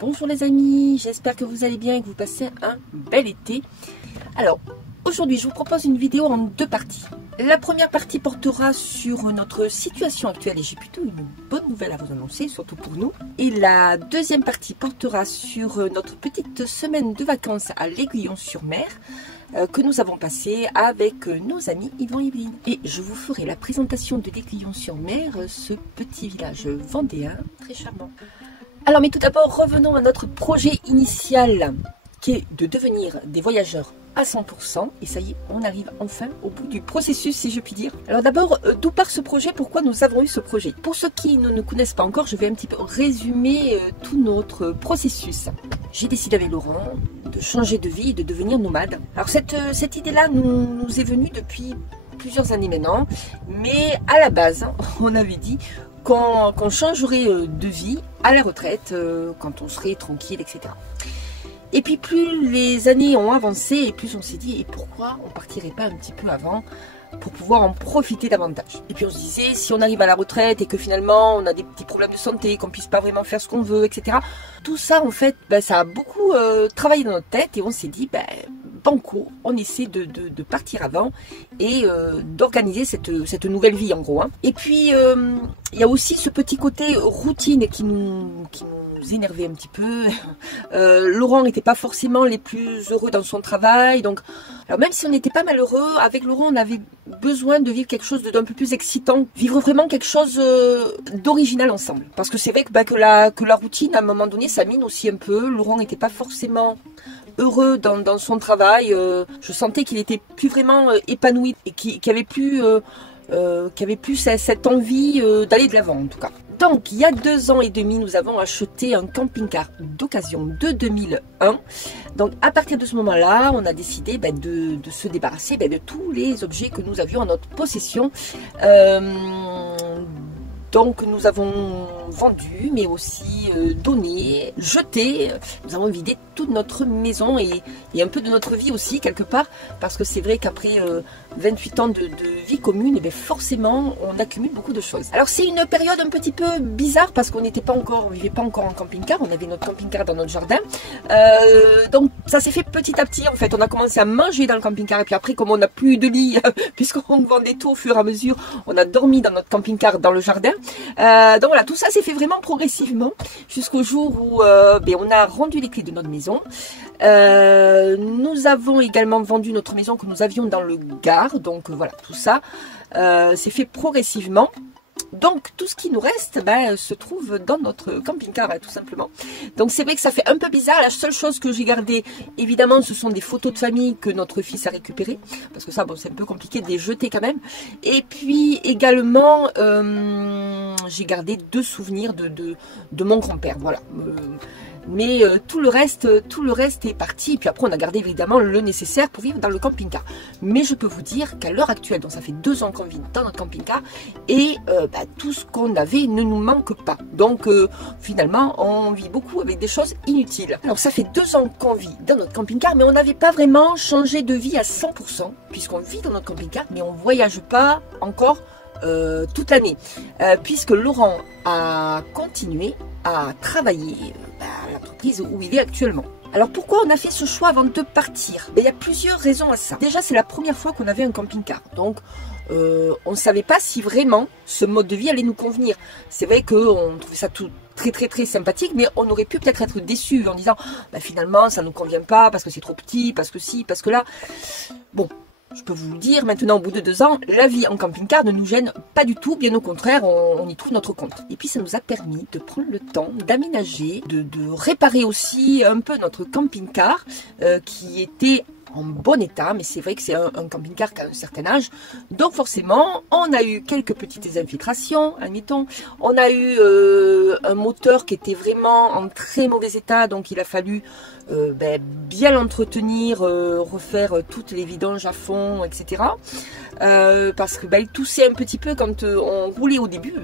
Bonjour les amis, j'espère que vous allez bien et que vous passez un bel été. Alors, aujourd'hui je vous propose une vidéo en deux parties. La première partie portera sur notre situation actuelle et j'ai plutôt une bonne nouvelle à vous annoncer, surtout pour nous. Et la deuxième partie portera sur notre petite semaine de vacances à l'Aiguillon-sur-Mer que nous avons passé avec nos amis Yvan et Evelyne. Et je vous ferai la présentation de l'Aiguillon-sur-Mer, ce petit village vendéen très charmant. Alors, mais tout d'abord, revenons à notre projet initial, qui est de devenir des voyageurs à 100%. Et ça y est, on arrive enfin au bout du processus, si je puis dire. Alors d'abord, d'où part ce projet? Pourquoi nous avons eu ce projet? Pour ceux qui ne nous connaissent pas encore, je vais un petit peu résumer tout notre processus. J'ai décidé avec Laurent de changer de vie et de devenir nomade. Alors cette idée-là nous est venue depuis plusieurs années maintenant. Mais à la base, on avait dit qu'on changerait de vie à la retraite quand on serait tranquille, etc. Et puis plus les années ont avancé et plus on s'est dit et pourquoi on partirait pas un petit peu avant pour pouvoir en profiter davantage. Et puis on se disait si on arrive à la retraite et que finalement on a des petits problèmes de santé, qu'on puisse pas vraiment faire ce qu'on veut, etc. Tout ça en fait, ça a beaucoup travaillé dans notre tête et on s'est dit banco, on essaie de partir avant et d'organiser cette nouvelle vie en gros. Et puis il y a aussi ce petit côté routine qui nous énervait un petit peu. Laurent n'était pas forcément les plus heureux dans son travail, donc alors même si on n'était pas malheureux, avec Laurent on avait besoin de vivre quelque chose d'un peu plus excitant, vivre vraiment quelque chose d'original ensemble. Parce que c'est vrai que la routine à un moment donné ça mine aussi un peu. Laurent n'était pas forcément heureux dans son travail, je sentais qu'il était plus vraiment épanoui et qu'il avait plus cette envie d'aller de l'avant en tout cas. Donc il y a 2 ans et demi nous avons acheté un camping-car d'occasion de 2001. Donc à partir de ce moment-là on a décidé de se débarrasser de tous les objets que nous avions en notre possession. Donc nous avons vendu, mais aussi donné, jeté. Nous avons vidé toute notre maison et un peu de notre vie aussi quelque part. Parce que c'est vrai qu'après 28 ans de vie commune, forcément on accumule beaucoup de choses. Alors c'est une période un petit peu bizarre parce qu'on vivait pas encore en camping-car. On avait notre camping-car dans notre jardin. Donc ça s'est fait petit à petit en fait. On a commencé à manger dans le camping-car et puis après comme on n'a plus de lit, puisqu'on vendait tout au fur et à mesure, on a dormi dans notre camping-car dans le jardin. Donc voilà, tout ça s'est fait vraiment progressivement jusqu'au jour où on a rendu les clés de notre maison. Nous avons également vendu notre maison que nous avions dans le Gard. Donc voilà, tout ça s'est fait progressivement. Donc tout ce qui nous reste se trouve dans notre camping-car tout simplement. Donc c'est vrai que ça fait un peu bizarre. La seule chose que j'ai gardée évidemment ce sont des photos de famille que notre fils a récupérées. Parce que ça c'est un peu compliqué de les jeter quand même. Et puis également j'ai gardé 2 souvenirs de mon grand-père. Voilà. Mais tout le reste est parti. Et puis après, on a gardé évidemment le nécessaire pour vivre dans le camping-car. Mais je peux vous dire qu'à l'heure actuelle, donc ça fait 2 ans qu'on vit dans notre camping-car, et tout ce qu'on avait ne nous manque pas. Donc finalement, on vit beaucoup avec des choses inutiles. Alors ça fait 2 ans qu'on vit dans notre camping-car, mais on n'avait pas vraiment changé de vie à 100%, puisqu'on vit dans notre camping-car, mais on ne voyage pas encore toute l'année. Puisque Laurent a continué à travailler à l'entreprise où il est actuellement. Alors pourquoi on a fait ce choix avant de partir? Il y a plusieurs raisons à ça. Déjà c'est la première fois qu'on avait un camping-car. Donc on ne savait pas si vraiment ce mode de vie allait nous convenir. C'est vrai qu'on trouvait ça tout très sympathique, mais on aurait pu peut-être être déçu en disant finalement ça ne nous convient pas parce que c'est trop petit, parce que ci, parce que là. Bon. Je peux vous le dire, maintenant au bout de 2 ans, la vie en camping-car ne nous gêne pas du tout, bien au contraire, on y trouve notre compte. Et puis ça nous a permis de prendre le temps d'aménager, de réparer aussi un peu notre camping-car qui était en bon état, mais c'est vrai que c'est un camping-car qui a un certain âge. Donc forcément, on a eu quelques petites infiltrations, admettons. On a eu un moteur qui était vraiment en très mauvais état, donc il a fallu bien l'entretenir, refaire toutes les vidanges à fond, etc. Parce que il toussait un petit peu quand on roulait au début.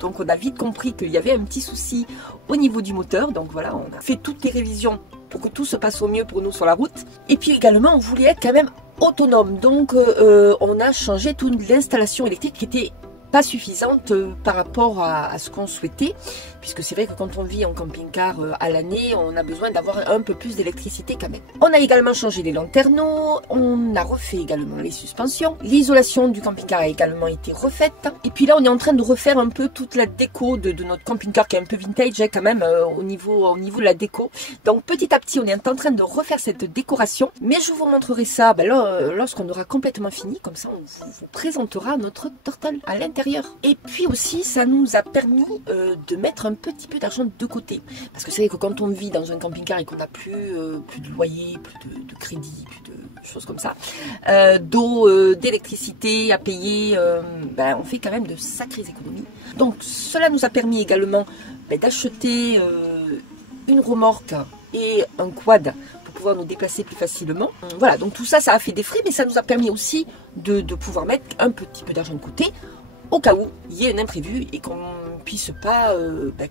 Donc on a vite compris qu'il y avait un petit souci au niveau du moteur. Donc voilà, on a fait toutes les révisions pour que tout se passe au mieux pour nous sur la route. Et puis également, on voulait être quand même autonome. Donc on a changé toute l'installation électrique qui était pas suffisante par rapport à ce qu'on souhaitait, puisque c'est vrai que quand on vit en camping-car à l'année, on a besoin d'avoir un peu plus d'électricité quand même. On a également changé les lanterneaux, on a refait également les suspensions, l'isolation du camping-car a également été refaite, et puis là on est en train de refaire un peu toute la déco de notre camping-car qui est un peu vintage quand même au niveau de la déco. Donc petit à petit on est en train de refaire cette décoration, mais je vous montrerai ça lorsqu'on aura complètement fini, comme ça on vous présentera notre Turtle à l'intérieur. Et puis aussi ça nous a permis de mettre un petit peu d'argent de côté, parce que c'est vrai que quand on vit dans un camping-car et qu'on n'a plus de loyer, plus de crédit, plus de choses comme ça, d'eau, d'électricité à payer, on fait quand même de sacrées économies. Donc cela nous a permis également d'acheter une remorque et un quad pour pouvoir nous déplacer plus facilement. Voilà, donc tout ça, ça a fait des frais, mais ça nous a permis aussi de pouvoir mettre un petit peu d'argent de côté au cas où il y ait un imprévu et qu'on puisse pas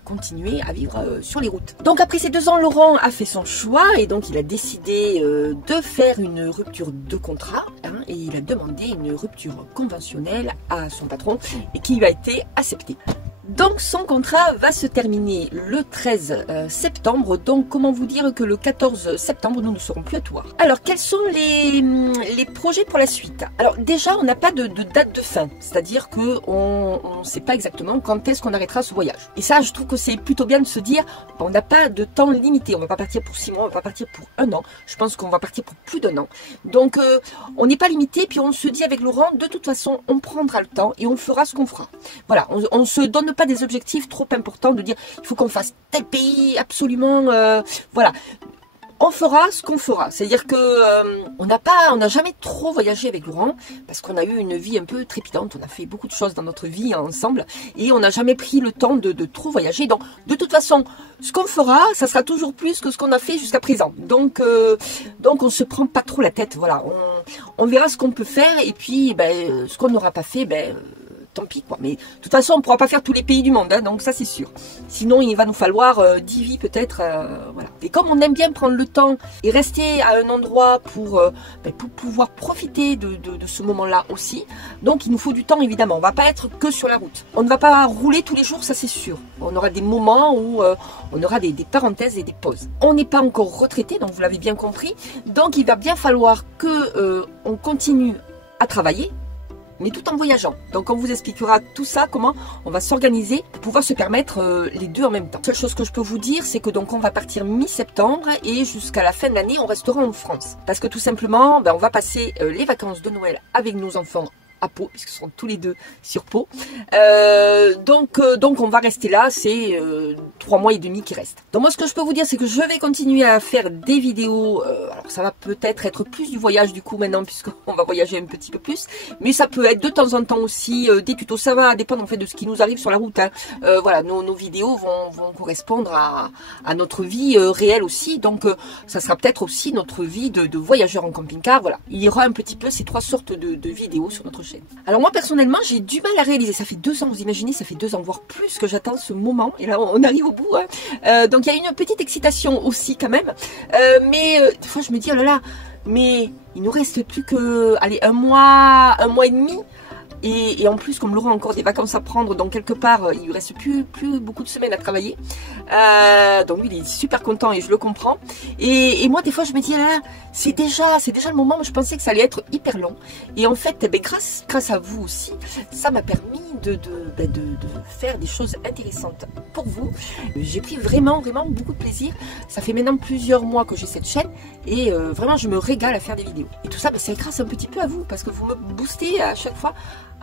continuer à vivre sur les routes. Donc après ces 2 ans, Laurent a fait son choix et donc il a décidé de faire une rupture de contrat et il a demandé une rupture conventionnelle à son patron et qui lui a été acceptée. Donc son contrat va se terminer le 13 septembre, donc comment vous dire que le 14 septembre nous ne serons plus à Thouars. Alors quels sont les projets pour la suite? Alors déjà on n'a pas de date de fin, c'est-à-dire qu'on ne sait pas exactement quand est-ce qu'on arrêtera ce voyage. Et ça je trouve que c'est plutôt bien de se dire, on n'a pas de temps limité, on ne va pas partir pour 6 mois, on ne va pas partir pour 1 an, je pense qu'on va partir pour plus d'1 an. Donc on n'est pas limité, puis on se dit avec Laurent, de toute façon on prendra le temps et on fera ce qu'on fera. Voilà, on se donne pas des objectifs trop importants de dire il faut qu'on fasse tel pays absolument, voilà. On fera ce qu'on fera, c'est-à-dire que on n'a jamais trop voyagé avec Laurent parce qu'on a eu une vie un peu trépidante, on a fait beaucoup de choses dans notre vie ensemble et on n'a jamais pris le temps de trop voyager. Donc de toute façon, ce qu'on fera, ça sera toujours plus que ce qu'on a fait jusqu'à présent. Donc on se prend pas trop la tête, voilà. On verra ce qu'on peut faire et puis ce qu'on n'aura pas fait, tant pis quoi, mais de toute façon on ne pourra pas faire tous les pays du monde, donc ça c'est sûr. Sinon il va nous falloir 10 vies peut-être, voilà. Et comme on aime bien prendre le temps et rester à un endroit pour pouvoir profiter de ce moment-là aussi, donc il nous faut du temps évidemment, on ne va pas être que sur la route. On ne va pas rouler tous les jours, ça c'est sûr. On aura des moments où on aura des parenthèses et des pauses. On n'est pas encore retraité, donc vous l'avez bien compris, donc il va bien falloir que on continue à travailler, mais tout en voyageant. Donc on vous expliquera tout ça, comment on va s'organiser pour pouvoir se permettre les deux en même temps. La seule chose que je peux vous dire, c'est que donc on va partir mi-septembre et jusqu'à la fin de l'année, on restera en France. Parce que tout simplement, on va passer les vacances de Noël avec nos enfants à Pau, puisqu'ils seront tous les deux sur Pau. Donc on va rester là, c'est 3 mois et demi qui restent. Donc moi ce que je peux vous dire, c'est que je vais continuer à faire des vidéos, alors ça va peut-être être plus du voyage du coup maintenant, puisqu'on va voyager un petit peu plus, mais ça peut être de temps en temps aussi des tutos, ça va dépendre en fait de ce qui nous arrive sur la route, hein. Voilà, nos vidéos vont correspondre à notre vie réelle aussi, donc ça sera peut-être aussi notre vie de voyageur en camping-car, voilà. Il y aura un petit peu ces 3 sortes de vidéos sur notre chaîne. Alors moi personnellement j'ai du mal à réaliser, ça fait 2 ans, vous imaginez, ça fait 2 ans voire plus que j'attends ce moment et là on arrive au bout, hein. Donc il y a une petite excitation aussi quand même, mais des fois je me dis oh là là, mais il nous reste plus que allez, un mois et demi. Et en plus, comme Laurent a encore des vacances à prendre, donc quelque part, il lui reste plus beaucoup de semaines à travailler. Donc lui, il est super content et je le comprends. Et moi, des fois, je me dis, là, c'est déjà le moment où je pensais que ça allait être hyper long. Et en fait, grâce à vous aussi, ça m'a permis de faire des choses intéressantes pour vous. J'ai pris vraiment beaucoup de plaisir. Ça fait maintenant plusieurs mois que j'ai cette chaîne et vraiment, je me régale à faire des vidéos. Et tout ça, c'est grâce un petit peu à vous parce que vous me boostez à chaque fois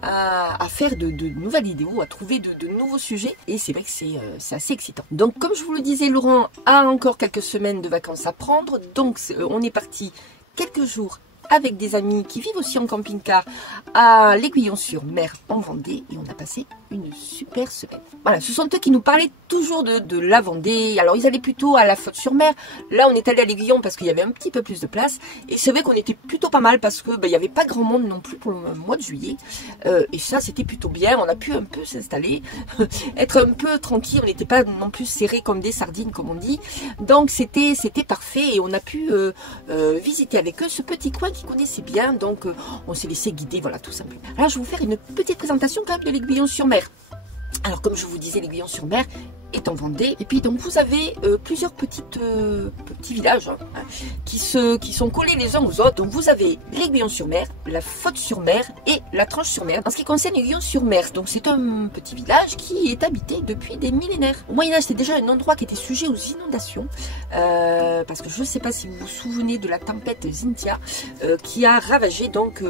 à faire de nouvelles vidéos, à trouver de nouveaux sujets et c'est vrai que c'est assez excitant. Donc comme je vous le disais, Laurent a encore quelques semaines de vacances à prendre, donc on est parti quelques jours avec des amis qui vivent aussi en camping-car à l'Aiguillon-sur-Mer en Vendée et on a passé une super semaine. Voilà, ce sont eux qui nous parlaient toujours de la Vendée. Alors ils allaient plutôt à la Faute-sur-Mer. Là on est allé à l'Aiguillon parce qu'il y avait un petit peu plus de place et c'est vrai qu'on était plutôt pas mal parce que il n'y avait pas grand monde non plus pour le mois de juillet et ça c'était plutôt bien. On a pu un peu s'installer, être un peu tranquille. On n'était pas non plus serrés comme des sardines comme on dit. Donc c'était parfait et on a pu visiter avec eux ce petit coin qui connaissait bien, donc on s'est laissé guider, voilà, tout simplement. Alors, je vais vous faire une petite présentation quand même de l'Aiguillon-sur-Mer. Alors, comme je vous disais, l'Aiguillon-sur-Mer est en Vendée. Et puis, donc, vous avez plusieurs petits villages qui sont collés les uns aux autres. Donc, vous avez l'Aiguillon-sur-Mer, la Faute-sur-Mer et la Tranche-sur-Mer. En ce qui concerne l'Aiguillon-sur-Mer, donc c'est un petit village qui est habité depuis des millénaires. Au Moyen-Âge, c'était déjà un endroit qui était sujet aux inondations. Parce que je ne sais pas si vous vous souvenez de la tempête Xynthia qui a ravagé donc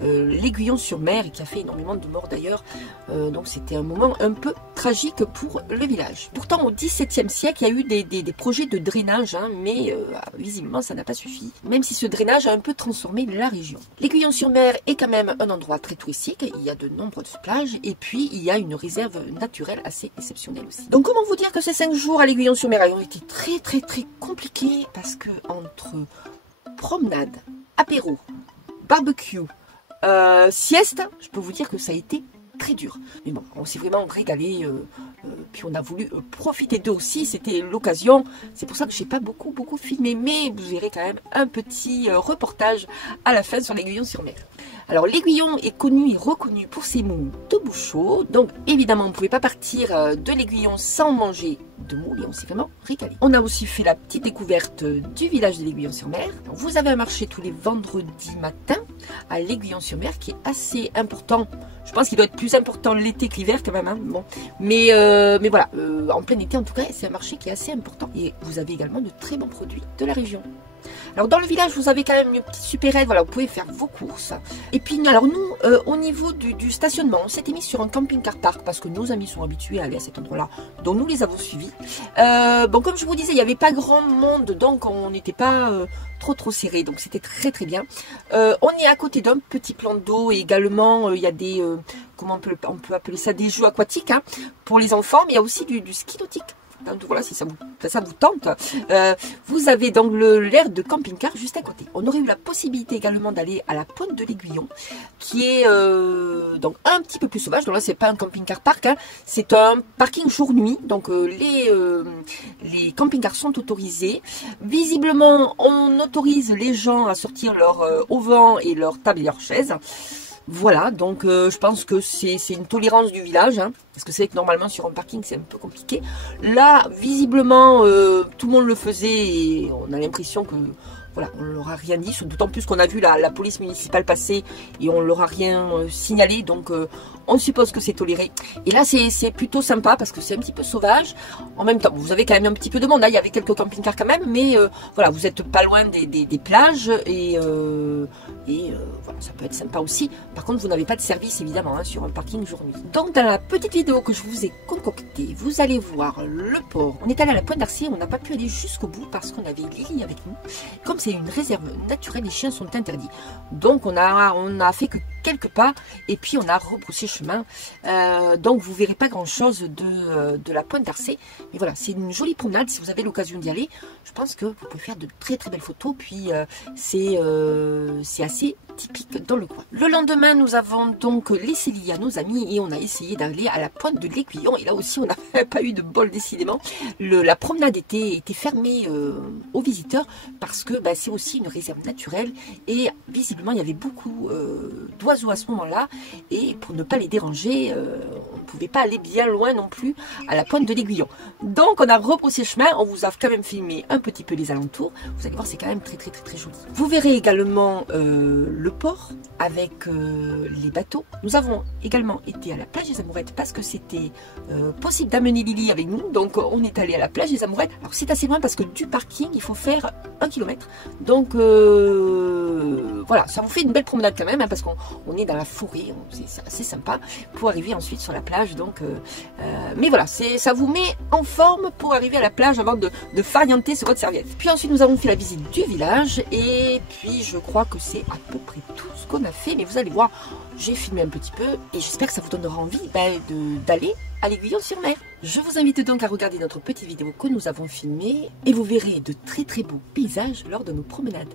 l'Aiguillon-sur-Mer et qui a fait énormément de morts d'ailleurs. Donc, c'était un moment un peu tragique pour le village. Pourtant, au XVIIe siècle, il y a eu des projets de drainage, mais visiblement, ça n'a pas suffi. Même si ce drainage a un peu transformé la région. L'Aiguillon-sur-Mer est quand même un endroit très touristique. Il y a de nombreuses plages et puis il y a une réserve naturelle assez exceptionnelle aussi. Donc, comment vous dire que ces 5 jours à l'Aiguillon-sur-Mer ont été très, très, très compliqués parce que entre promenade, apéro, barbecue, sieste, je peux vous dire que ça a été très dur. Mais bon, on s'est vraiment régalé. Puis on a voulu profiter d'eux aussi, c'était l'occasion. C'est pour ça que j'ai pas beaucoup filmé, mais vous verrez quand même un petit reportage à la fin sur l'Aiguillon-sur-Mer. Alors l'Aiguillon est connu et reconnu pour ses moules de bouchot, donc évidemment on ne pouvait pas partir de l'Aiguillon sans manger de moules et on s'est vraiment régalé. On a aussi fait la petite découverte du village de l'Aiguillon-sur-Mer. Vous avez un marché tous les vendredis matins à l'Aiguillon-sur-Mer qui est assez important. Je pense qu'il doit être plus important l'été que l'hiver quand même. Bon. Mais voilà, en plein été en tout cas, c'est un marché qui est assez important. Et vous avez également de très bons produits de la région. Alors dans le village, vous avez quand même une petite supérette, voilà, vous pouvez faire vos courses. Et puis alors nous, au niveau du stationnement, on s'était mis sur un camping-car park parce que nos amis sont habitués à aller à cet endroit-là, donc nous les avons suivis. Bon, comme je vous disais, il n'y avait pas grand monde, donc on n'était pas trop serré, donc c'était très très bien. On est à côté d'un petit plan d'eau et également il y a des, comment on peut appeler ça, des jeux aquatiques pour les enfants, mais il y a aussi du ski nautique. Donc voilà, si ça vous tente, vous avez donc l'aire de camping-car juste à côté. On aurait eu la possibilité également d'aller à la pointe de l'Aiguillon, qui est donc un petit peu plus sauvage. Donc là, c'est pas un camping-car park, c'est un parking jour-nuit. Donc les camping-cars sont autorisés. Visiblement, on autorise les gens à sortir leur auvent et leur table et leurs chaises. Voilà, donc je pense que c'est une tolérance du village, parce que c'est que normalement sur un parking c'est un peu compliqué. Là, visiblement, tout le monde le faisait et on a l'impression que voilà, on ne leur a rien dit, d'autant plus qu'on a vu la police municipale passer et on ne leur a rien signalé, donc on suppose que c'est toléré. Et là, c'est plutôt sympa parce que c'est un petit peu sauvage. En même temps, vous avez quand même un petit peu de monde, il y avait quelques camping-cars quand même, mais voilà, vous n'êtes pas loin des plages et voilà, ça peut être sympa aussi. Par contre, vous n'avez pas de service évidemment sur un parking jour-nuit. Donc, dans la petite vidéo que je vous ai concoctée, vous allez voir le port. On est allé à la Pointe d'Arcier, on n'a pas pu aller jusqu'au bout parce qu'on avait Lily avec nous. Comme c'est une réserve naturelle, les chiens sont interdits. Donc, on a fait que quelques pas et puis on a rebroussé chemin. Donc, vous verrez pas grand-chose de la Pointe d'Arcier. Mais voilà, c'est une jolie promenade. Si vous avez l'occasion d'y aller, je pense que vous pouvez faire de très très belles photos. Puis, c'est assez typique dans le coin. Le lendemain, nous avons donc laissé Lily à nos amis et on a essayé d'aller à la pointe de l'Aiguillon. Et là aussi, on n'a pas eu de bol décidément. La promenade était fermée aux visiteurs parce que c'est aussi une réserve naturelle et visiblement, il y avait beaucoup d'oiseaux à ce moment-là. Et pour ne pas les déranger, on ne pouvait pas aller bien loin non plus à la pointe de l'Aiguillon. Donc, on a rebroussé chemin. On vous a quand même filmé un petit peu les alentours. Vous allez voir, c'est quand même très très très très joli. Vous verrez également le port avec les bateaux. Nous avons également été à la plage des Amourettes parce que c'était possible d'amener Lily avec nous. Donc on est allé à la plage des Amourettes. Alors c'est assez loin parce que du parking il faut faire 1 km. Donc voilà, ça vous fait une belle promenade quand même parce qu'on est dans la forêt. C'est assez sympa pour arriver ensuite sur la plage. Donc, mais voilà, ça vous met en forme pour arriver à la plage avant de farienter sur votre serviette. Puis ensuite nous avons fait la visite du village et puis je crois que c'est à peu près tout ce qu'on a fait, mais vous allez voir, j'ai filmé un petit peu et j'espère que ça vous donnera envie d'aller à l'Aiguillon-sur-Mer. Je vous invite donc à regarder notre petite vidéo que nous avons filmée et vous verrez de très très beaux paysages lors de nos promenades.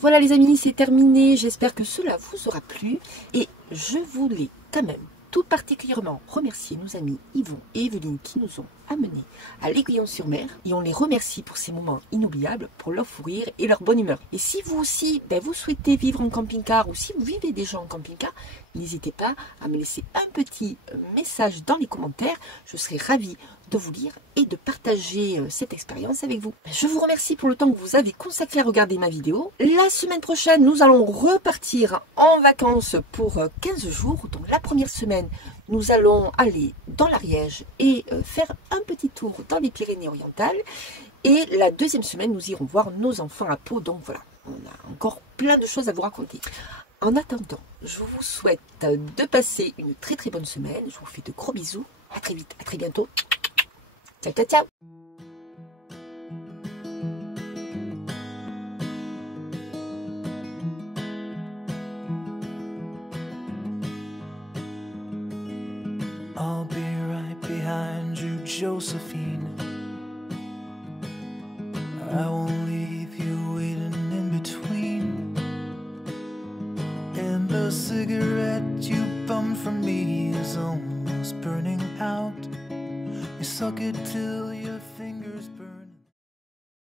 Voilà les amis, c'est terminé. J'espère que cela vous aura plu. Et je voulais quand même tout particulièrement remercier nos amis Yvon et Evelyne qui nous ont amenés à l'Aiguillon-sur-Mer. Et on les remercie pour ces moments inoubliables, pour leur fou rire et leur bonne humeur. Et si vous aussi, vous souhaitez vivre en camping-car ou si vous vivez déjà en camping-car, n'hésitez pas à me laisser un petit message dans les commentaires. Je serai ravie de vous lire et de partager cette expérience avec vous. Je vous remercie pour le temps que vous avez consacré à regarder ma vidéo. La semaine prochaine, nous allons repartir en vacances pour 15 jours. Donc la première semaine, nous allons aller dans l'Ariège et faire un petit tour dans les Pyrénées-Orientales. Et la deuxième semaine, nous irons voir nos enfants à Pau. Donc voilà, on a encore plein de choses à vous raconter. En attendant, je vous souhaite de passer une très très bonne semaine. Je vous fais de gros bisous. À très vite, à très bientôt. Ciao, ciao, ciao. I'll be right behind you, Josephine. I won't leave you waiting in between. And the cigarette you bummed from me is almost burning out. You suck it till your fingers